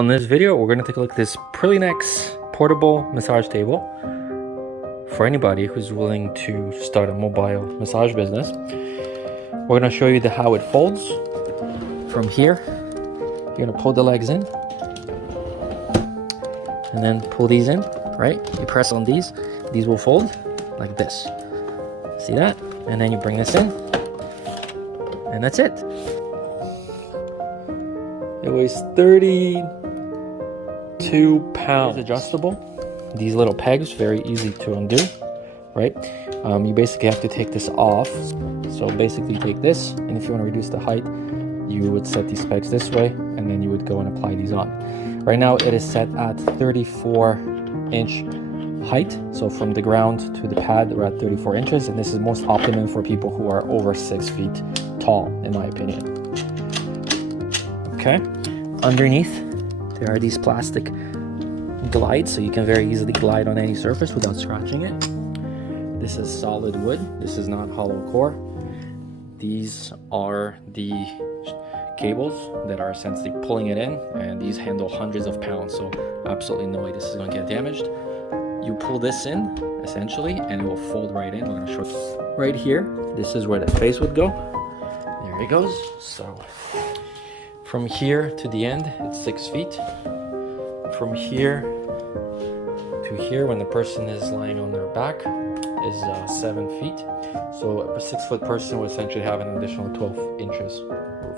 On this video, we're going to take a look at this Prilinex portable massage table for anybody who's willing to start a mobile massage business. We're going to show you how it folds from here. You're going to pull the legs in and then pull these in, right? You press on these will fold like this. See that? And then you bring this in and that's it. It weighs 32 pounds. It's adjustable. These little pegs, very easy to undo, right? You basically have to take this off. So basically you take this, and if you want to reduce the height, you would set these pegs this way, and then you would go and apply these on. Right now it is set at 34-inch height. So from the ground to the pad, we're at 34 inches, and this is most optimum for people who are over 6 feet tall, in my opinion. Okay, underneath there are these plastic glides, so you can very easily glide on any surface without scratching it. This is solid wood. This is not hollow core. These are the cables that are essentially pulling it in, and these handle hundreds of pounds, so absolutely no way this is going to get damaged. You pull this in essentially and it will fold right in. We're going to show you right here. This is where the face would go. There it goes. So from here to the end, it's 6 feet. From here to here, when the person is lying on their back, is 7 feet. So a 6-foot person would essentially have an additional 12 inches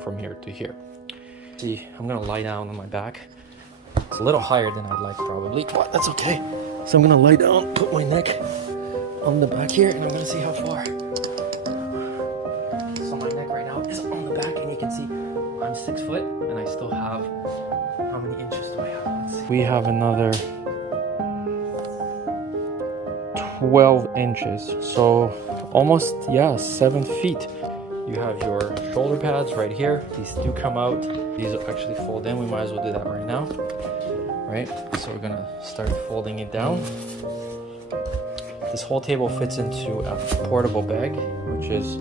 from here to here. See, I'm gonna lie down on my back. It's a little higher than I'd like probably, but that's okay. So I'm gonna lie down, put my neck on the back here, and I'm gonna see how far. So my neck right now is on the back, and you can see I'm 6 foot, and I still have, how many inches do I have? Let's see. We have another 12 inches, so almost, yeah, 7 feet. You have your shoulder pads right here. These do come out. These actually fold in. We might as well do that right now, right? So we're gonna start folding it down. This whole table fits into a portable bag, which is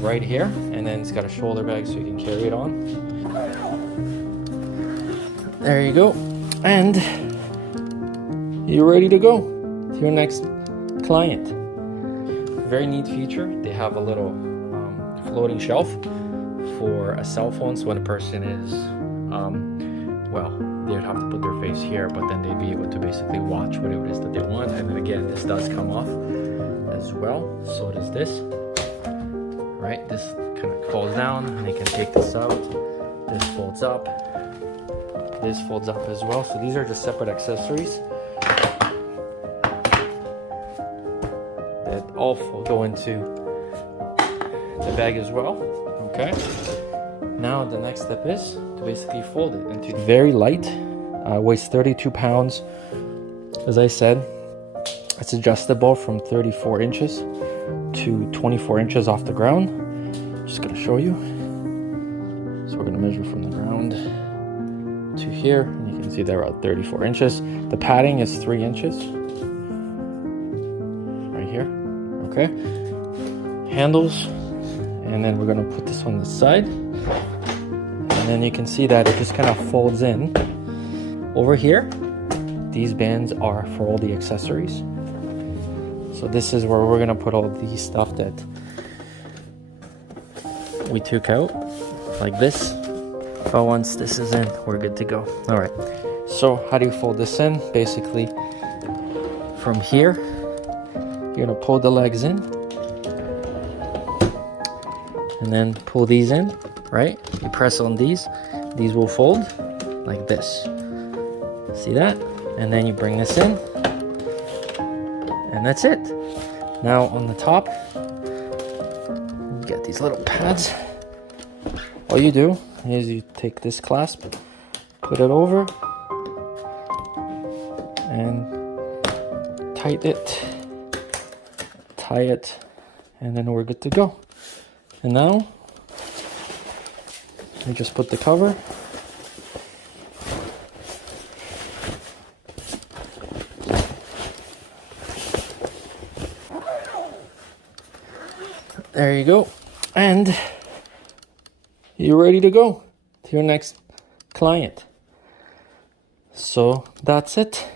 right here, and then it's got a shoulder bag so you can carry it on. There you go, and you're ready to go to your next client. Very neat feature. They have a little floating shelf for a cell phone, so when a person is well, they'd have to put their face here, but then they'd be able to basically watch whatever it is that they want. And then again, this does come off as well. So does this, right? This kind of falls down, and you can take this out. This folds up. This folds up as well. So these are just separate accessories that all go into the bag as well. Okay, now the next step is to basically fold it into very light, weighs 32 pounds. As I said, it's adjustable from 34 inches to 24 inches off the ground. Just gonna show you. So we're gonna measure from the ground to here, and you can see they're at 34 inches. The padding is 3 inches right here. Okay, handles. And then we're going to put this on the side, and then you can see that it just kind of folds in. Over here, these bands are for all the accessories. So this is where we're going to put all the stuff that we took out, like this. But once this is in, we're good to go. All right, so how do you fold this in? Basically, from here, you're going to pull the legs in, and then pull these in, right? You press on these will fold like this. See that? And then you bring this in, and that's it. Now on the top, you get these little pads. All you do is you take this clasp, put it over, and tie it, and then we're good to go. And now, we just put the cover. There you go. And you're ready to go to your next client. So that's it.